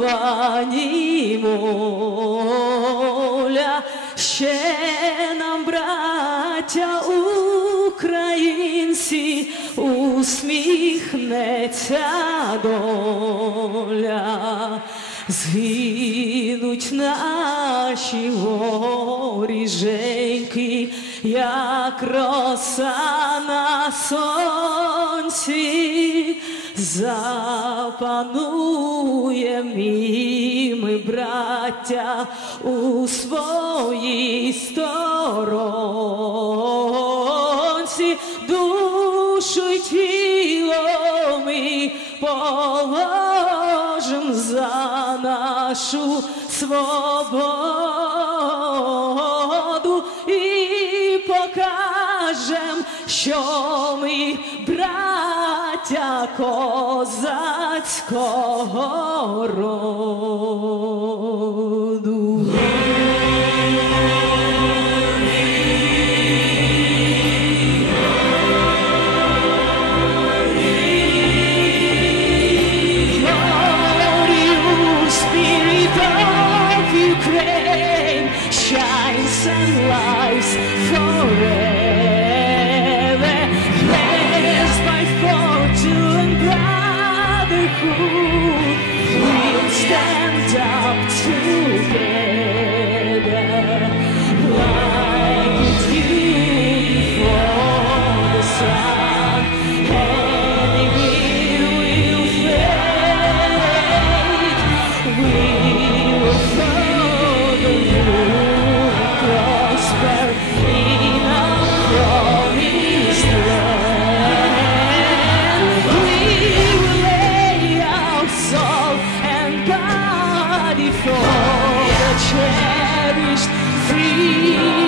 Пані моля, ще нам, браття українці, усміхнеться доля, згинуть наші воріженьки, як роса на сонці запануєм і браття, у своїй сторонці, душу й тіло ми положим за нашу свободу. І покажем, що ми браття козацького роду. Glorious spirit of Ukraine shines and lives forever. up to before the cherished free.